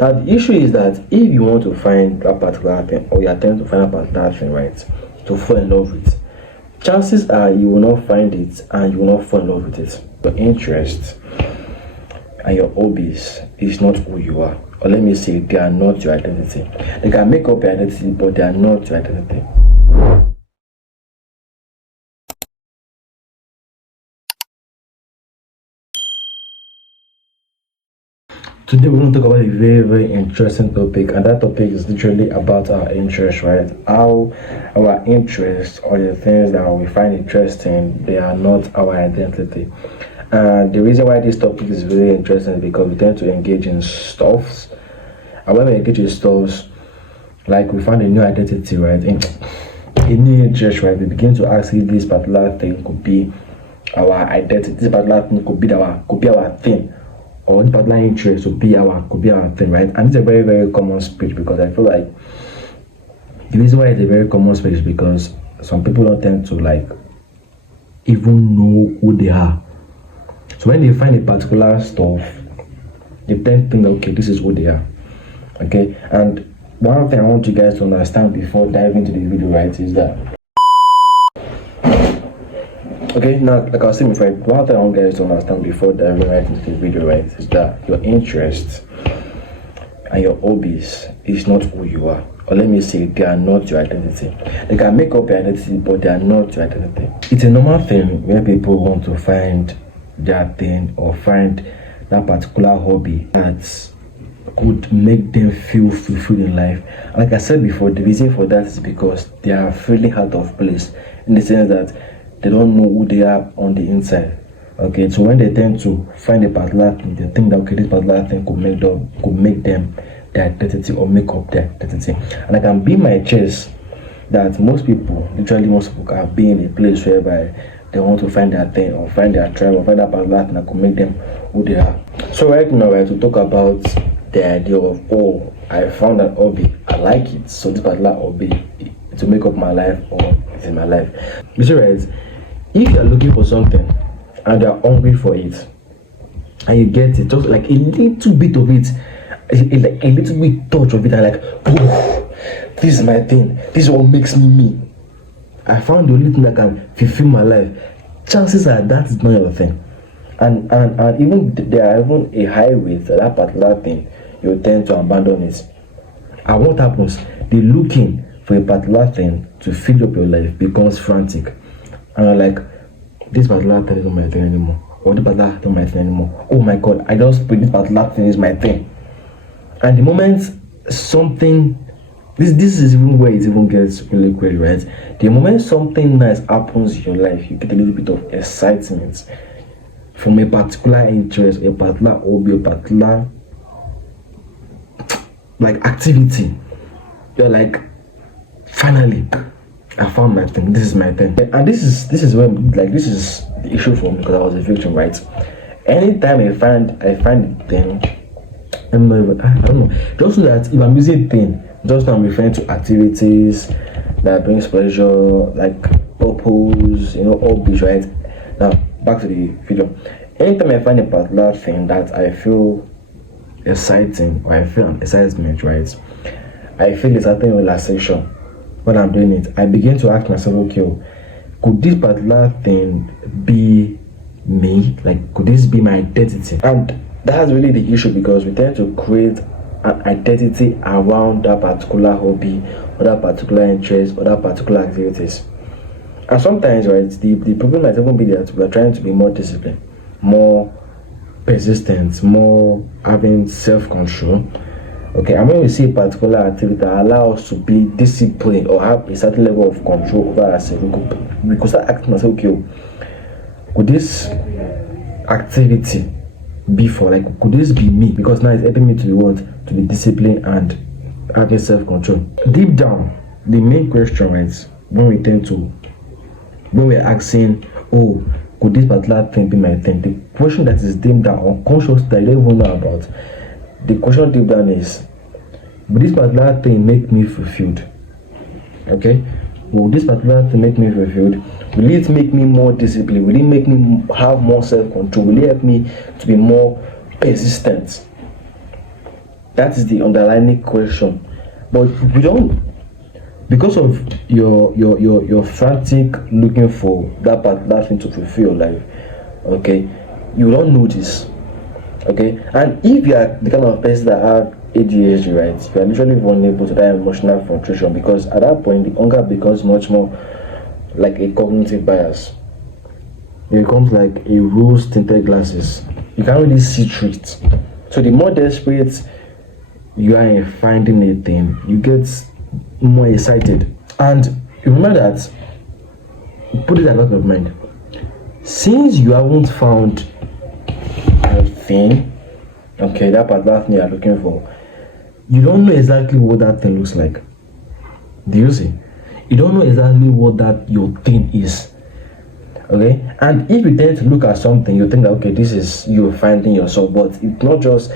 Now the issue is that if you want to find a particular thing, or you attempt to find a particular thing, right, to fall in love with, chances are you will not find it and you will not fall in love with it. Your interest and your hobbies is not who you are. Or let me say, they are not your identity. They can make up your identity, but they are not your identity. Today we're going to talk about a very interesting topic, and that topic is literally about our interests, right? How our interests or the things that we find interesting, they are not our identity. And the reason why this topic is very interesting is because we tend to engage in stuffs. And when we engage in stuffs, like we find a new identity, right? A new interest, right? We begin to ask if this particular thing could be our identity. This particular thing could be our thing, or this particular interest could be our thing, right? And it's a very common speech, because I feel like the reason why it's a very common speech is because some people don't tend to like even know who they are. So when they find a particular stuff, they tend to think, okay, this is who they are. Okay, and one thing I want you guys to understand before diving into the video, right, is that okay, now like I was saying before, one thing I want you guys to understand before diving right into the video, right, is that your interests and your hobbies is not who you are. Or let me say, they are not your identity. They can make up your identity, but they are not your identity. It's a normal thing when people want to find their thing or find that particular hobby that could make them feel fulfilled in life. Like I said before, the reason for that is because they are feeling out of place, in the sense that they don't know who they are on the inside. Okay, so when they tend to find a particular thing, they think that okay, this particular thing could make them their identity or make up their identity. And I can beat my chest that most people can be in a place whereby they want to find their thing or find their tribe or find that particular thing that could make them who they are. So right now, right, to talk about the idea of, oh, I found an hobby, I like it, so this particular hobby to make up my life or it's in my life. You see, right, if you're looking for something and you're hungry for it and you get it, just like a little bit of it, like a little bit touch of it, and like, oh, this is my thing, this is what makes me. I found the only thing that can fulfill my life. Chances are that is not your thing. And even there are even a high rate that particular thing, you tend to abandon it. And what happens? The looking for a particular thing to fill up your life becomes frantic. And you're like, this particular thing is not my thing anymore. Or this particular thing is not my thing anymore. Oh my God, I just put this particular thing is my thing. And the moment something, this is even where it even gets really crazy, right? The moment something nice happens in your life, you get a little bit of excitement from a particular interest, a particular hobby, a particular like activity. You're like, finally, I found my thing. This is my thing. And this is where, like, this is the issue for me, because I was a victim, right? Anytime I find the thing, I don't know. Just so that if I'm using thing, just now I'm referring to activities that brings pleasure, like purpose, hobbies, right? Now back to the video. Anytime I find a particular thing that I feel exciting, or I feel an excitement, right, I feel a certain relaxation when I'm doing it. I begin to ask myself, okay, could this particular thing be me? Like, could this be my identity? And that's really the issue, because we tend to create an identity around that particular hobby or that particular interest or that particular activities. And sometimes, right, the problem might even be that we're trying to be more disciplined, more persistent, more having self-control. Okay, and when we see a particular activity that allows us to be disciplined or have a certain level of control over ourselves, we could start asking ourselves, okay, could this activity be for, like, could this be me? Because now it's helping me to be what? To be disciplined and having self-control. Deep down, the main question, right, when we're asking, oh, could this particular thing be my thing? The question that is deep down, unconscious, that I don't even know about, the question deep down is, will this particular thing make me fulfilled? Okay? Will this particular thing make me fulfilled? Will it make me more disciplined? Will it make me have more self-control? Will it help me to be more persistent? That is the underlying question. But we don't, because of your frantic looking for that thing to fulfill your life. Okay, you don't know this. Okay, and if you are the kind of person that have ADHD, right, you are literally vulnerable to that emotional frustration, because at that point the hunger becomes much more like a cognitive bias. It becomes like a rose tinted glasses. You can't really see through it. So the more desperate you are in finding a thing, you get more excited. And remember that, put it at the back of mind. Since you haven't found a thing, okay, that particular thing you are looking for, you don't know exactly what that thing looks like. Do you see? You don't know exactly what that your thing is. Okay, and if you tend to look at something, you think that okay, this is you finding yourself, but it's not just.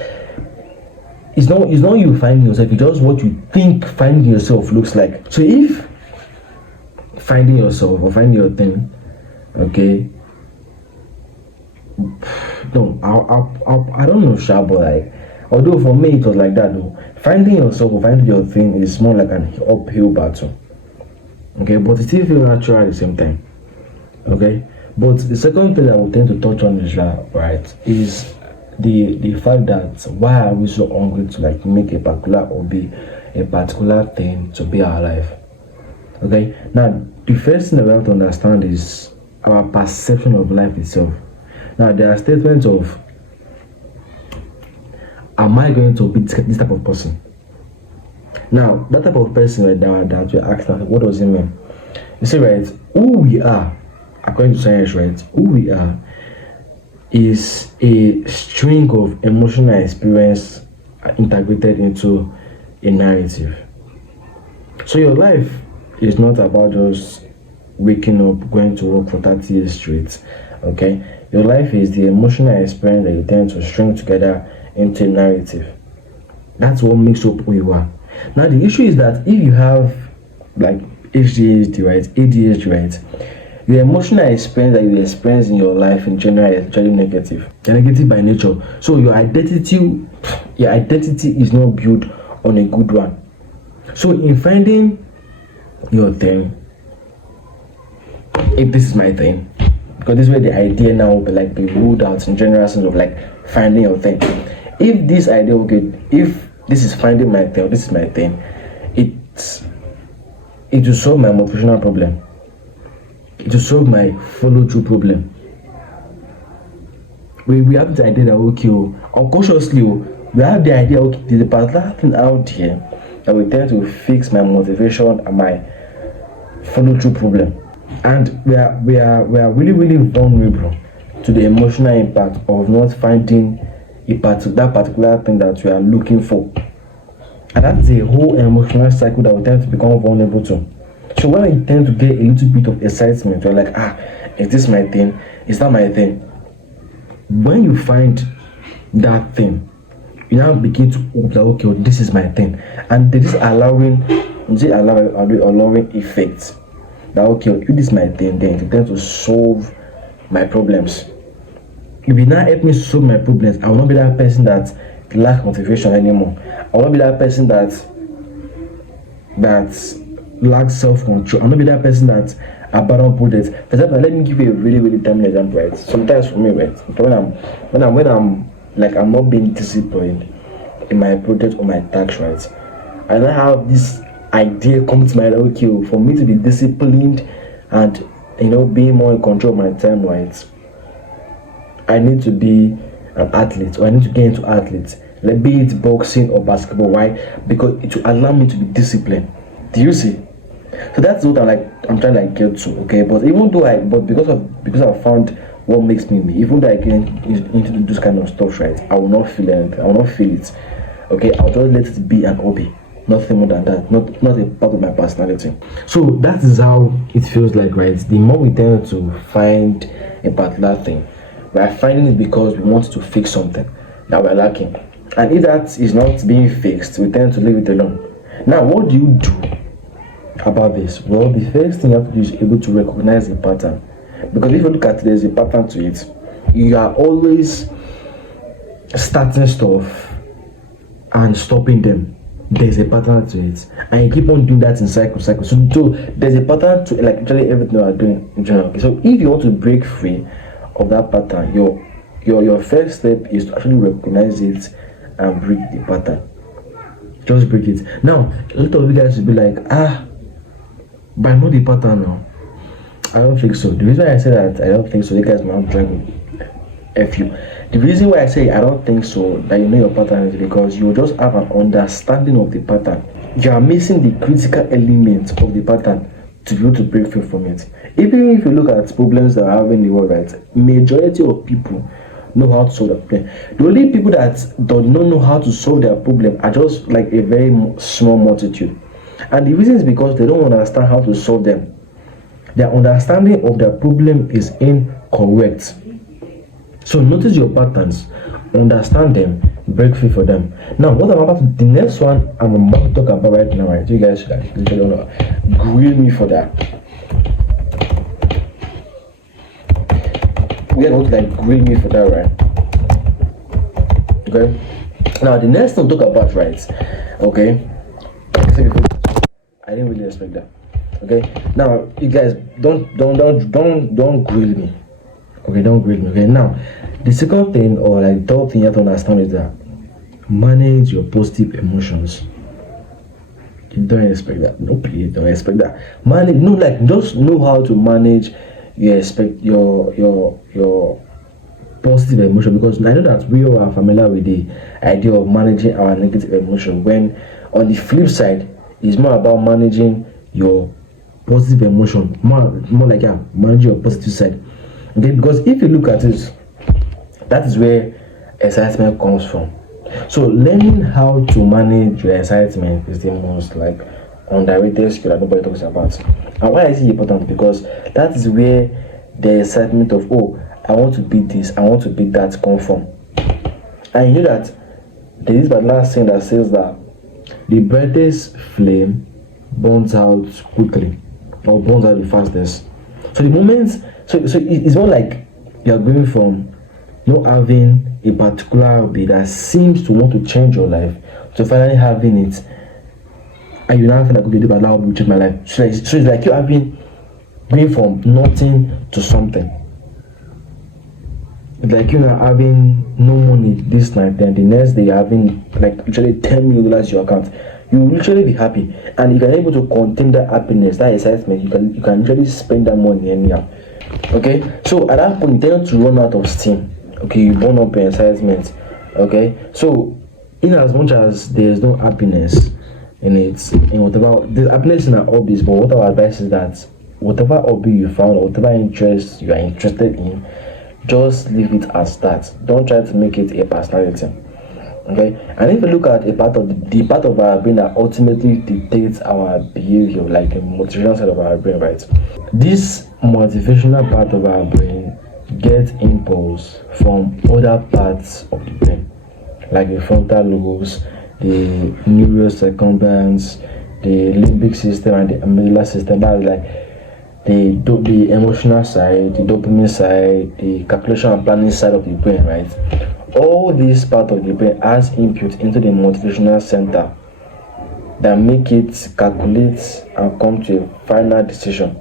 It's not you finding yourself. It's just what you think finding yourself looks like. So if finding yourself or finding your thing, okay. No, I don't know, sure, but like, although for me it was like that though. Finding yourself or finding your thing is more like an uphill battle. Okay, but it still feels natural at the same time. Okay, but the second thing I would tend to touch on is that, right, is the fact that why are we so hungry to like make a particular hobby, a particular thing to be our life. Okay, now the first thing that we have to understand is our perception of life itself. Now there are statements of, am I going to be this type of person? Now that type of person right now that we ask, what does it mean? You see, right, who we are, according to science, right, who we are is a string of emotional experience integrated into a narrative. So your life is not about just waking up, going to work for 30 years straight. Okay, your life is the emotional experience that you tend to string together into a narrative. That's what makes up who you are. Now the issue is that if you have like ADHD, right, your emotional experience that you experience in your life in general is actually negative. They're negative by nature. So your identity is not built on a good one. So in finding your thing, if this is my thing, because this is where the idea now will be ruled out in general sense of like finding your thing. If this idea, okay, if this is finding my thing, this is my thing, it will solve my motivational problem. It will solve my follow-through problem. We have the idea that okay, unconsciously we have the idea, okay, there's a particular thing out here that will tend to fix my motivation and my follow-through problem. And we are really, really vulnerable to the emotional impact of not finding that particular thing that we are looking for. And that's a whole emotional cycle that we tend to become vulnerable to. So when we tend to get a little bit of excitement, we're like, is this my thing? Is that my thing? When you find that thing, you now begin to okay, this is my thing. And there is allowing effect. That okay, if this is my thing, then it tends to solve my problems. If you now help me solve my problems, I will not be that person that lacks motivation anymore. I will not be that person that lacks self-control. I will not be that person that abandon projects. For example, let me give you a really, really dumb example, right? Sometimes for me, right, when I'm like I'm not being disciplined in my project or my tasks, right, I now have this idea come to my mind, okay, for me to be disciplined and being more in control of my time, right, I need to be an athlete, or I need to get into athletes, like be it boxing or basketball. Why? Because it will allow me to be disciplined. Do you see? So that's what I'm trying to get to. Okay, but because I found what makes me me, even though I get into this kind of stuff, right, I will not feel anything. I will not feel it. Okay, I'll just let it be an hobby, nothing more than that, not a part of my personality. So that is how it feels like, right? The more we tend to find a particular thing, we are finding it because we want to fix something that we're lacking, and if that is not being fixed, we tend to leave it alone. Now, what do you do about this? Well, the first thing you have to do is able to recognize the pattern, because if you look at it, there's a pattern to it. You are always starting stuff and stopping them, there's a pattern to it, and you keep on doing that in cycle. So there's a pattern to like literally everything we are doing in general. Okay, so if you want to break free of that pattern, your first step is to actually recognize it and break the pattern. Just break it. Now, a lot of you guys will be like, but I know the pattern now. I don't think so. The reason why I say that I don't think so, you guys might not drag me. F you. The reason why I say I don't think so that you know your pattern is because you just have an understanding of the pattern. You are missing the critical element of the pattern to be able to break free from it. Even if you look at problems that are having the world, right? Majority of people know how to solve their problem. The only people that do not know how to solve their problem are just like a very small multitude. And the reason is because they don't understand how to solve them. Their understanding of their problem is incorrect. So notice your patterns, understand them, break free for them. Now, what I'm about to, the next one I'm about to talk about right now, right? You guys should literally want to grill me for that. We are going to like grill me for that, right? Okay. Now, the next thing to talk about, right? Okay. I didn't really expect that. Okay. Now, you guys don't grill me. Okay, don't grill me. Okay, now the second thing or like the third thing you have to understand is that manage your positive emotions. You don't expect that. No, please don't expect that. Manage, no, like just know how to manage your positive emotion, because I know that we all are familiar with the idea of managing our negative emotion, when on the flip side it's more about managing your positive emotion, more like manage your positive side. Okay, because if you look at it, that is where excitement comes from. So learning how to manage your excitement is the most like underrated skill that nobody talks about. And why is it important? Because that is where the excitement of, oh, I want to beat this, I want to beat that come from. And you know that there is but last thing that says that the brightest flame burns out quickly, or burns out the fastest. So the moment, so it's not like you're going from not having a particular hobby that seems to want to change your life to finally having it, and you now feel like, okay, this hobby will change my life. So it's like you're going from nothing to something. It's like you're having no money this night, then the next day you're having like literally $10 million in your account. You will literally be happy, and if you're able to contain that happiness, that excitement, you can literally spend that money anyhow. Okay, so at that point you tend to run out of steam. Okay, you burn up your excitement. Okay, so in as much as there's no happiness in it, in whatever there's happiness in our hobbies, but what our advice is that whatever hobby you found, whatever interest you are interested in, just leave it as that. Don't try to make it a personality. Okay, and if you look at a part of the part of our brain that ultimately dictates our behavior, like the motivational side of our brain, right? This motivational part of our brain gets impulse from other parts of the brain, like the frontal lobes, the neurocircumference, the limbic system, and the amygdala system. That's like the emotional side, the dopamine side, the calculation and planning side of the brain, right? All this part of the brain has input into the motivational center that make it calculate and come to a final decision.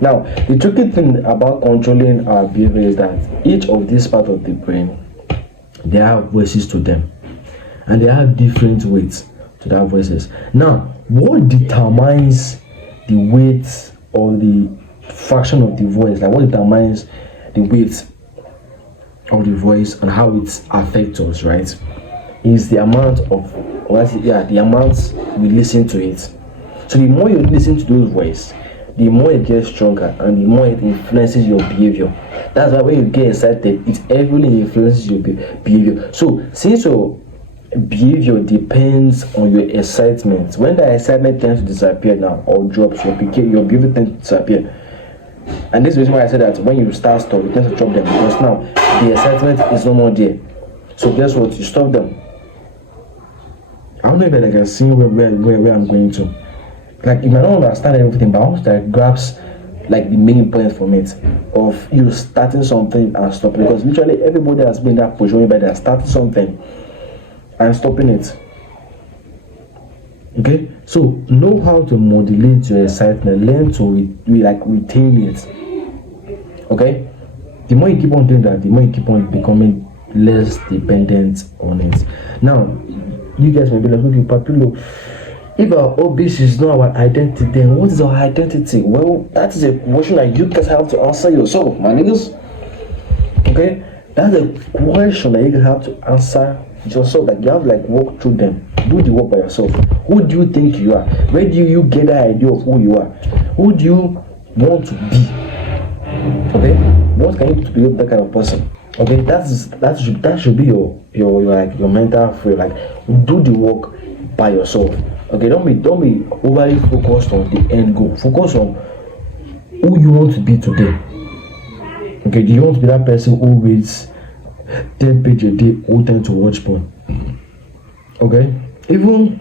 Now, the tricky thing about controlling our behavior is that each of these part of the brain, they have voices to them, and they have different weights to that voices. Now, what determines the weight or the fraction of the voice, like what determines the weight of the voice and how it affects us, right, is the amount of, the amount we listen to it. So the more you listen to those voices, the more it gets stronger and the more it influences your behavior. That's why when you get excited, it heavily influences your behavior. So since your behavior depends on your excitement, when the excitement tends to disappear now or drops, your behavior tends to disappear. And this is the reason why I said that when you start stuff, you tend to drop them, because now the excitement is no more there. So guess what? You stop them. I don't know if I can see where I'm going to. Like, you might not understand everything, but I want to grasp like the main point from it of you starting something and stopping, because literally everybody has been in that position where they're starting something and stopping it. Okay, so know how to modulate your excitement, learn to retain it. Okay, the more you keep on doing that, the more you keep on becoming less dependent on it. Now, you guys may be like, okay, Papilo, if our hobbies is not our identity, then what is our identity? Well, that is a question that you guys have to answer yourself, my niggas. Okay, that's a question that you have to answer yourself. Like you have to like walk through them, do the work by yourself. Who do you think you are? Where do you get that idea of who you are? Who do you want to be? Okay, what can you be that kind of person? Okay, that should be your mental frame. Like do the work by yourself. Okay, don't be overly focused on the end goal. Focus on who you want to be today. Okay, do you want to be that person who reads 10 pages a day who tend to watch porn? Okay, even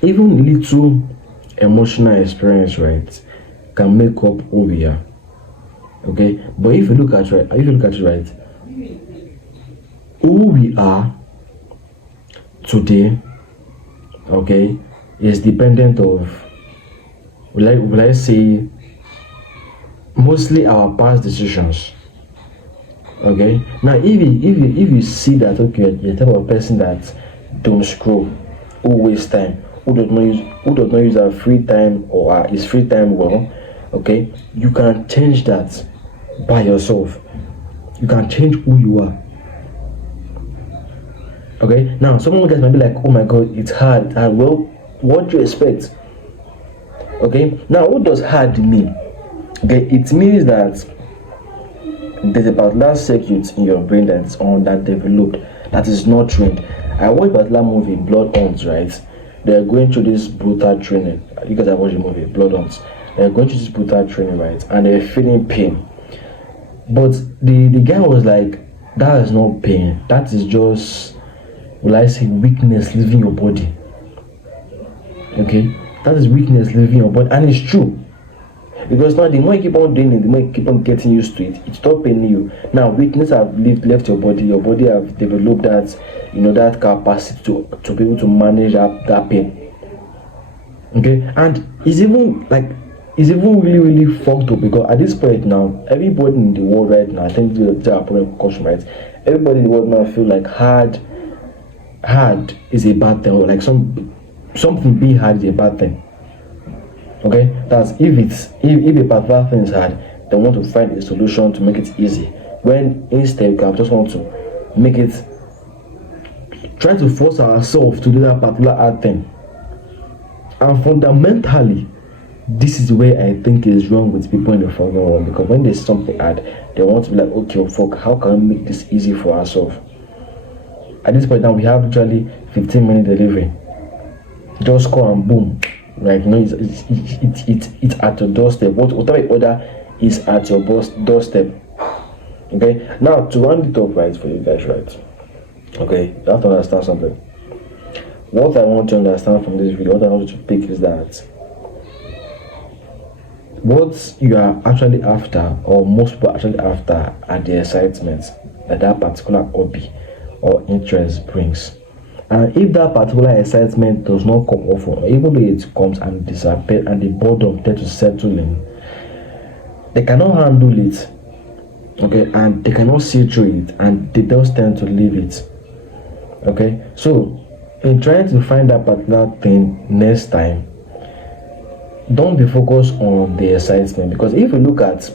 little emotional experience, right, can make up who we are. Okay, but if you look at it right, who we are today, okay, is dependent of, will I say, mostly our past decisions. Okay, now if you see that, okay, you're the type of person that don't scroll, who waste time, who does not use our free time or his free time well, okay, you can change that by yourself. You can change who you are. Okay, now some of you guys might be like, oh my god, it's hard. Well, what do you expect? Okay, now what does hard mean? Okay, it means that there's a particular circuit in your brain that's underdeveloped, that is not trained. I watched a particular movie, Blood Hunt, right? They're going through this brutal training. You guys have watched the movie, Blood Hunt. They're going through this brutal training, right? And they're feeling pain. But the guy was like, that is not pain. That is just, will I say, weakness leaving your body. Okay? That is weakness leaving your body. And it's true. Because now the more you keep on doing it, the more you keep on getting used to it, it stops paining you. Now weakness have left your body have developed that, that capacity to be able to manage that pain. Okay, and it's even really fucked up, because at this point now, everybody in the world right now, I think they are probably caution, right? Everybody in the world now feel like hard is a bad thing, or like something being hard is a bad thing. Okay, that's if a particular thing is hard, they want to find a solution to make it easy. When instead we just want to make it, try to force ourselves to do that particular hard thing. And fundamentally, this is where I think is wrong with people in the fucking world, because when there's something hard, they want to be like, okay, fuck, how can we make this easy for ourselves? At this point now, we have literally 15-minute delivery. Just call and boom. Like, it's at your doorstep. Whatever you order is at your doorstep. Okay, now to round it up, right, for you guys, right? Okay, you have to understand something. What I want to understand from this video, what I want you to pick, is that what you are actually after, or most people are actually after, are the excitement that particular hobby or interest brings. And if that particular excitement does not come often, or even though it comes and disappears, and the boredom tends to settle in, they cannot handle it. Okay, and they cannot see through it, and they just tend to leave it. Okay, so in trying to find that particular thing next time, don't be focused on the excitement, because if you look at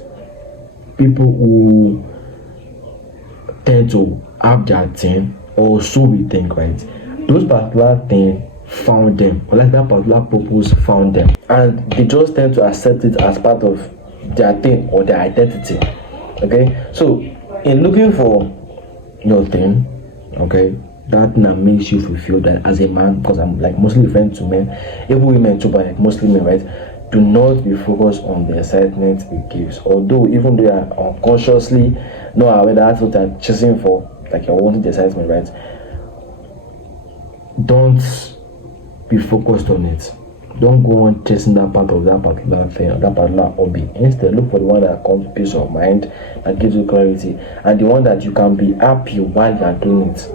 people who tend to have their thing, or so we think, right, those particular thing found them, or like that particular purpose found them, and they just tend to accept it as part of their thing or their identity. Okay, so in looking for your thing, okay, that now makes you fulfill that as a man, because I'm like mostly referring to men, even women too, but like mostly men, right? Do not be focused on the excitement it gives. Although even though you are unconsciously not aware that's what you're chasing for, like you're wanting the excitement, right? Don't be focused on it. Don't go on chasing that part of that particular thing, or that particular hobby. Instead, look for the one that comes peace of mind, that gives you clarity, and the one that you can be happy while you are doing it.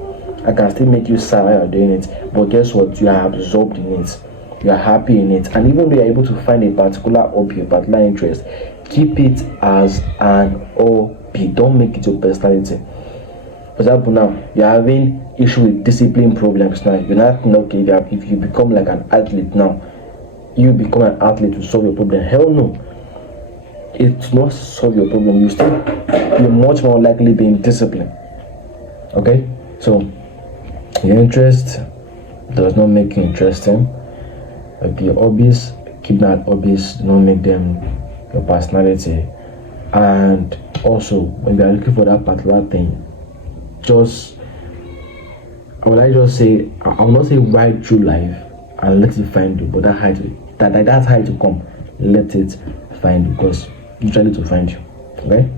I can still make you sad while you're doing it, but guess what? You are absorbed in it. you are happy in it, and even though you're able to find a particular hobby, a particular interest, keep it as an hobby. Don't make it your personality. For example, now you're having issue with discipline problems. Now you're not okay. If you become like an athlete now, you become an athlete to solve your problem. Hell no, it's not solve your problem. You're much more likely being disciplined. Okay, so your interest does not make you interesting. Okay, your hobbies, keep that hobbies, don't make them your personality. And also, when you are looking for that particular thing, I will not say ride through life and let it find you, but that's how to come. Let it find you, because usually to find you. Okay.